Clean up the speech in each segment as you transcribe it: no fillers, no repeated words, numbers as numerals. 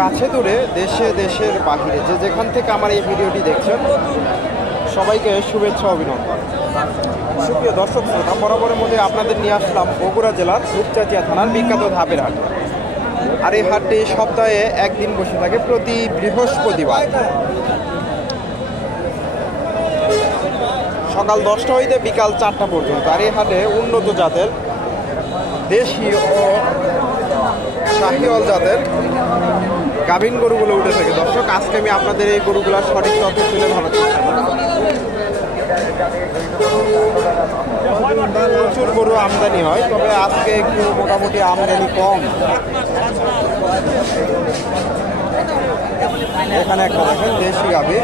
কাছে দূরে দেশে দেশের বাহিরে যে যেখান থেকে আমার এই ভিডিওটি দেখছেন সবাইকে শুভেচ্ছা অভিনন্দন। সুপ্রিয় দর্শক শ্রোতা, বরাবরের মধ্যে আপনাদের নিয়ে আসলাম বগুড়া জেলার রূপচাঁচিয়া থানার বিখ্যাত ধাপের হাট। আর এই হাটটি সপ্তাহে একদিন বসে থাকে, প্রতি বৃহস্পতিবার সকাল 10টা হইতে বিকাল 4টা পর্যন্ত। আর এই হাটে উন্নত জাতের দেশি ও শাহিওয়াল জাতের গাভীন গরুগুলো উঠে থাকে। দর্শক, আজকে আমি আপনাদের এই গরুগুলোর সঠিক তথ্য তুলে ধরার চেষ্টা করব। প্রচুর গরু আমদানি হয়, তবে আজকে একটু মোটামুটি আমদানি কম। এখানে একটা দেখেন দেশি গাভী,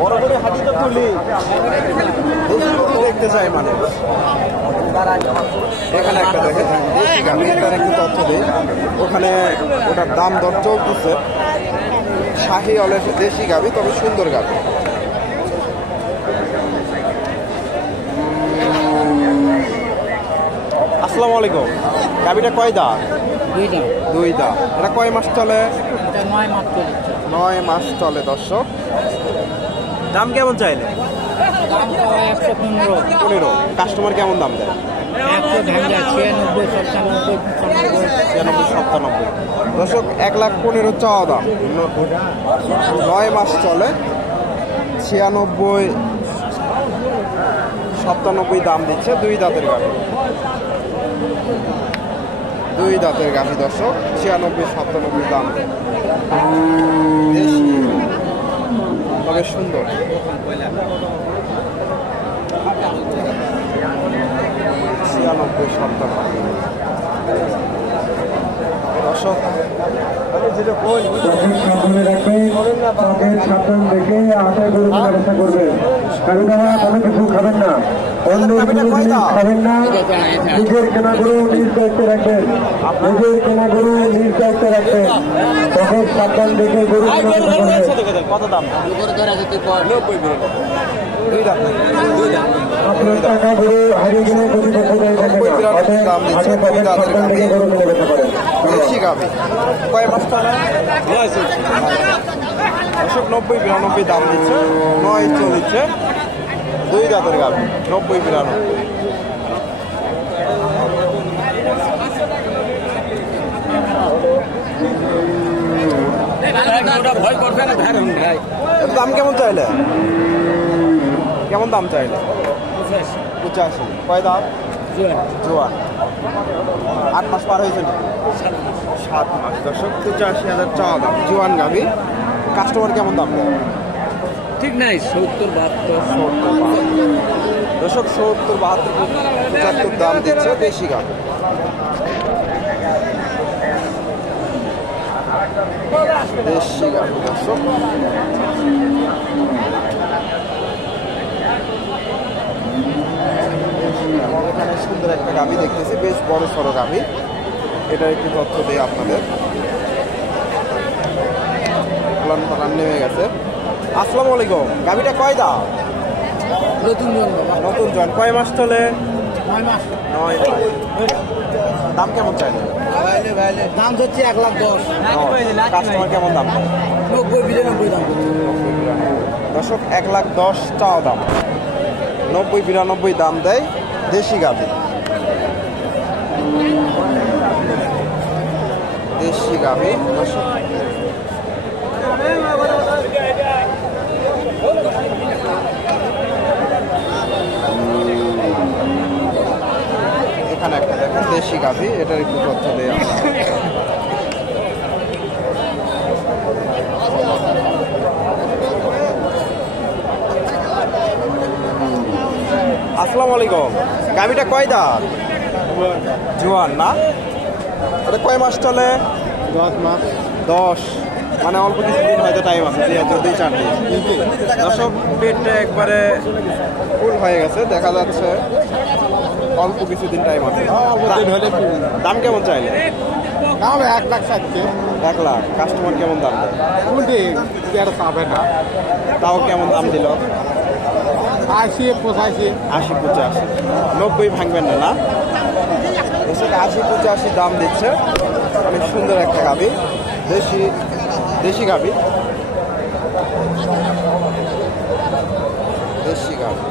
বড় করে হাঁটি তো খুলি দেখতে চাই মানে। এখানে একটা দেখে দেশি গাভী, এটার একটু তথ্য দিই। ওখানে ওটার দাম দর চলতেছে। শাহিওয়ালের দেশি গাভী, তবে সুন্দর গাভী। আসসালামু আলাইকুম। গাভীটা কয় দাঁত? দুই দাঁত। এটা কয় মাস চলে? 9 মাস চলে। দর্শক, দাম কেমন চাইলে? 15। কাস্টমার কেমন দাম দেয়? 96-97। দর্শক, 1,15,000 চাওয়া দাম। 9 মাস চলে। 96-97 দাম দিচ্ছে। দুই দাঁতের গাভী, দর্শক। 96-97 দাম, তবে সুন্দর। 96-97 দর্শক। সাবধানে রাখবেন, সাবধান দেখে আশা করে ব্যবস্থা করবেন। কারণ কোনো কিছু খাবেন না, অন্য কোনো জিনিস খাবেন না। নিজের কেনা গরু নিজ দায়িত্বে রাখবেন, তখন সাবধান দেখে গরু কত দাম? আপনার টাকা গরু হারিয়ে গেলে গরু সাবধান দেখে গরু কিনে যেতে পারেন। কয় মাস চলে? 90-92 দাম দিচ্ছে। 9 চলছে। দুই দাঁতের গাভী, 90-92। দাম কেমন চাইলে? 85। কয় দাঁত? জোয়ান। 8 মাস পার হয়েছে না? 7 মাস। দর্শক, 85,000 চাওয়া দাম। জোয়ান গাভী। কাস্টমার কেমন দাম দেয়? ঠিক নাই, 70-72। দর্শক, 70-72-75 দাম দিচ্ছে দেশি গাভী। দর্শক, এখানে সুন্দর একটা গাভী দেখতেছি, বেশ বড় সড়ো গাভী। এটার একটু তথ্য দেই আপনাদের। প্লান নেমে গেছে। আসসালামু আলাইকুম। গাভীটা কয় দাঁত? নতুন জন। কয় মাস চলে? 9 মাস। দাম কেমন চাইলে? দাম হচ্ছে 1,10,000। কাস্টমার কেমন দাম? 90-92 দাম। দর্শক, 1,10,000 চাওয়া দাম। 90-92 দাম দেয় দেশি গাভী। দর্শক, এখানে একটা দেখেন দেশি গাভী, এটার একটু তথ্য দেয়। আসসালামু আলাইকুম। গাভীটা কয় দাঁত? জোয়ান না? এটা কয় মাস চলে? 10 মাস। 10 মানে অল্প কিছুদিন হয়তো টাইম আছে, 2-4 দিন। দর্শক, পেটটা একবারে ফুল হয়ে গেছে, দেখা যাচ্ছে অল্প কিছুদিন টাইম আছে। দাম কেমন চাইলে? দাম 1,60,000 1 লাখ। কাস্টমার কেমন দাম দেয়? কোনটি এটা পাবে না তাও কেমন দাম দিল? 80 85 80 85 90 ভাঙবেন না না? 80 85 দাম দিচ্ছে। অনেক সুন্দর একটা গাভি, দেশি গাভি, দেশি গাভি।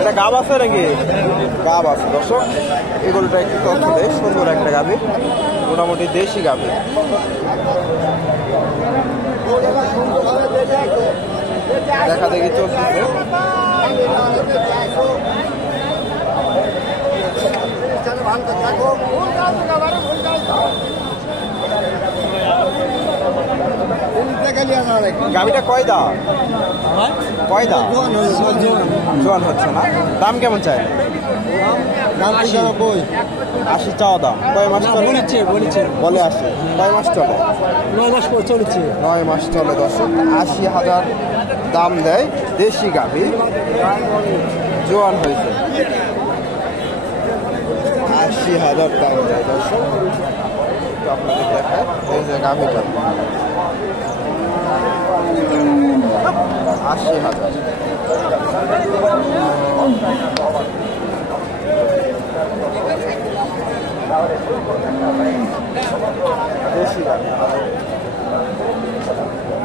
এটা গাব আছে নাকি? গাব আছে দর্শক। এগুলোটা একটু তথ্য দেয়। সুন্দর একটা গাভি, মোটামুটি দেশি গাভি। দেখা দেখি চলতেছে। গাভিটা কয় দাঁত? কয় দাঁত? জোয়ান হচ্ছে না। দাম কেমন চাই? 80 চাওয়া দাম। কয় মাস চলে? বলে 80। কয় মাস চলে? 9 মাস পর চলছে। 9 মাস চলে দর্শক। 80,000 দাম দেয়। দেশি গাভি, জোয়ান হয়েছে। 80,000 দাম দেয় দর্শক। একটু আপনাদের দেখায় এই যে গাভিটা 80,000। দেশি গাভি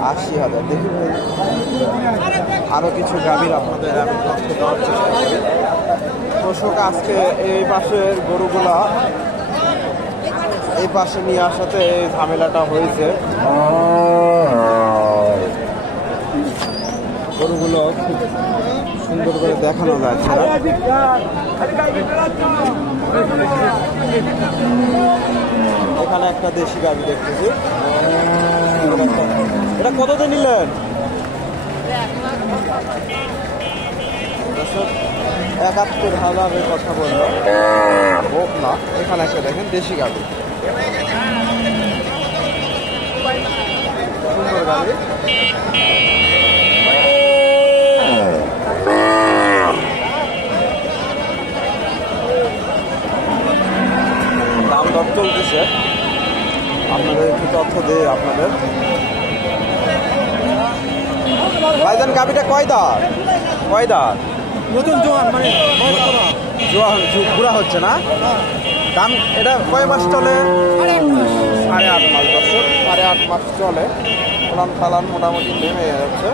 80,000। দেখি ভাই আরো কিছু গাভীর আপনাদের আমি তথ্য দেওয়ার চেষ্টা করি। দর্শক আজকে এই পাশের গরুগুলা এই পাশে নিয়ে আসাতে এই ঝামেলাটা হয়েছে। গরুগুলো খুব সুন্দর করে দেখানো যাচ্ছে না। এখানে একটা দেশি গাভী দেখতেছি। এটা কততে নিলেন? 71,000 কথা বললো। হোক না। এখানে একটা দেখেন দেশি গাভী, সুন্দর গাভী। দাম দর চলতেছে, আপনাদের একটু তথ্য দিয়ে আপনাদের। ভাইজান গাভীটা কয় দাঁত? কয় দাঁত? নতুন জোয়ান মানে জোয়ান পুরা হচ্ছে না। দাম এটা কয় মাস চলে? 8.5 মাস দর্শক। 8.5 মাস চলে। ফলান ফালান মোটামুটি নেমে যাচ্ছে।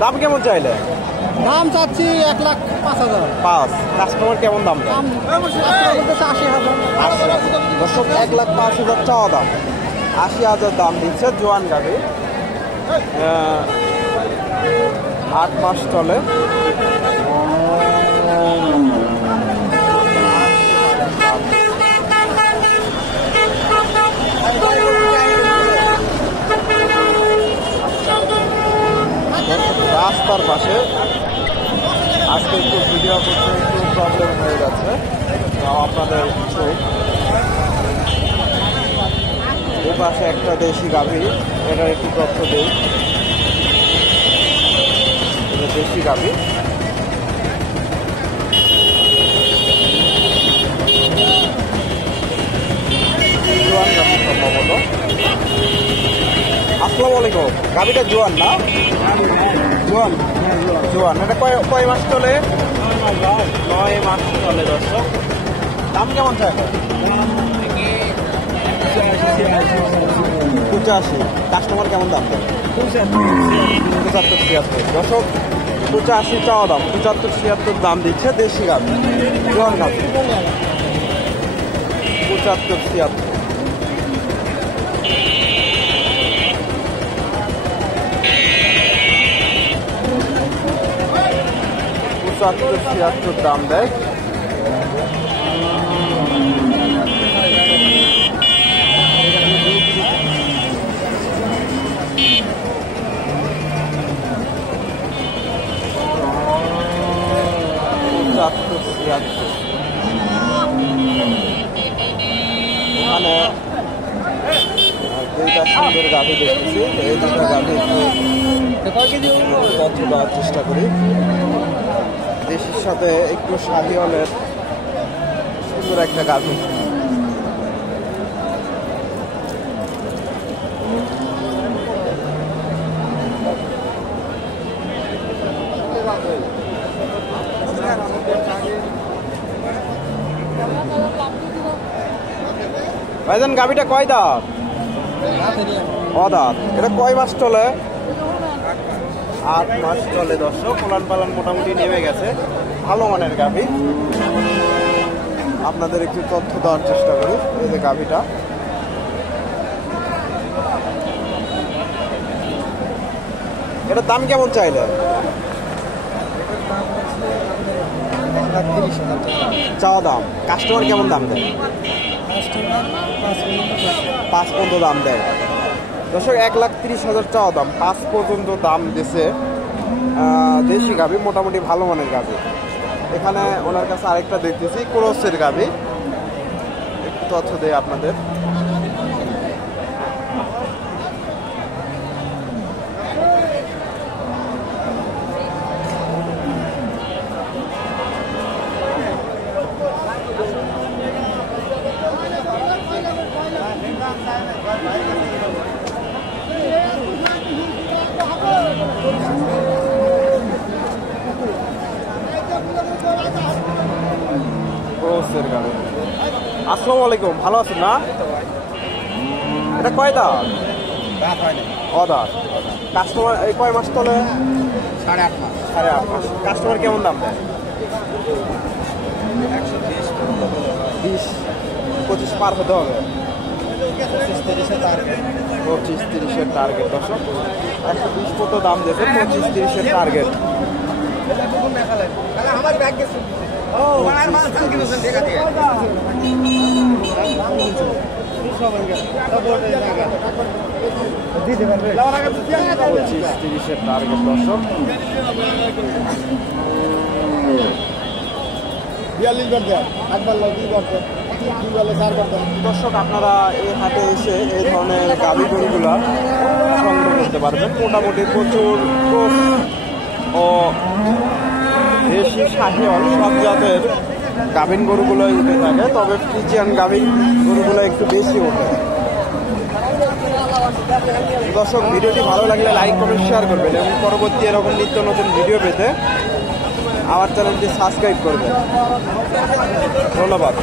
দাম কেমন চাইলে? দাম চাচ্ছি 1,05,000। 5। কাস্টমার কেমন দাম দেয়? 80,000। দর্শক 1,05,000 চাওয়া দাম। 80,000 দাম দিচ্ছে জোয়ান গাভী। 8 মাস চলে। রাস্তার পাশে আজকে একটু ভিডিও করতে একটু প্রবলেম হয়ে যাচ্ছে, আপনাদের কিছু। এ পাশে একটা দেশি গাভী, এটার একটু তথ্য দিই। এটা দেশি গাভী, জোয়ান গাভী সম্ভবত। আসসালামু আলাইকুম। গাভীটা জোয়ান না? জোয়ান, জোয়ান। এটা কয় মাস চলে? 9 মাস চলে দর্শক। দাম কেমন চাই? 85। কাস্টমার কেমন দাম দেয়? 75-76 দর্শক। 85 চাওয়া দাম, 75-76 দাম দিচ্ছে দেশি গাভী, জোয়ান গাভী। 75-76। দাম দেয়। এখানে দুইটা সুন্দর গাভী দেখতেছি, এই দুটা গাভী তথ্য দেওয়ার চেষ্টা করি। দেশির সাথে একটু শাহিওয়ালের সুন্দর একটা গাভী। ভাইজান গাভীটা কয় দাঁত? অদাঁত। এটা কয় মাস চলে? 8 মাস চলে দর্শক। উলান পালান মোটামুটি নেমে গেছে, ভালো মানের গাভী। আপনাদের একটু তথ্য দেওয়ার চেষ্টা করি। এই যে গাভীটা, এটার দাম কেমন চাইলে? চাওয়া দাম। কাস্টমার কেমন দাম দেয়? 5 পর্যন্ত দাম দেয় দর্শক। 1,30,000 চাওয়া দাম, 5 পর্যন্ত দাম দিছে। দেশি গাভী, মোটামুটি ভালো মানের গাভী। এখানে ওনার কাছে আরেকটা দেখতেছি ক্রসের গাভী, একটু তথ্য দেয় আপনাদের। আসসালামু আলাইকুম, ভালো আছেন না? এটা কয় দাঁত? অদাঁত। কাস্টমার এই কয় মাস চলে? 8.5 মাস। 8.5 মাস। কাস্টমার কেমন দাম দেয়? 20-25 পার হতে হবে। 25-30-এর টার্গেট দর্শক। 120 কত দাম দেবে, 25-30-এর টার্গেট। আমার ব্যাগ গেছে। ও আমার মাল চাল কিনেছেন দেখা দিয়ে। 25-30-এর টার্গেট দর্শক। 42 বার দেয়, একবার 2 বার দেয়, 2 বলে 4 বার দেয়। দর্শক আপনারা এই হাটে এসে এই ধরনের গাভী গরুগুলা সংগ্রহ করতে পারবেন। মোটামুটি প্রচুর ক্রস ও দেশি শাহিওয়াল সব জাতের গাভীন গরুগুলোই উঠে থাকে, তবে ফ্রিজিয়ান গাভীন গরুগুলো একটু বেশি ওঠে। দর্শক ভিডিওটি ভালো লাগলে লাইক কমেন্ট শেয়ার করবেন এবং পরবর্তী এরকম নিত্য নতুন ভিডিও পেতে আমার চ্যানেলটি সাবস্ক্রাইব করবেন। ধন্যবাদ।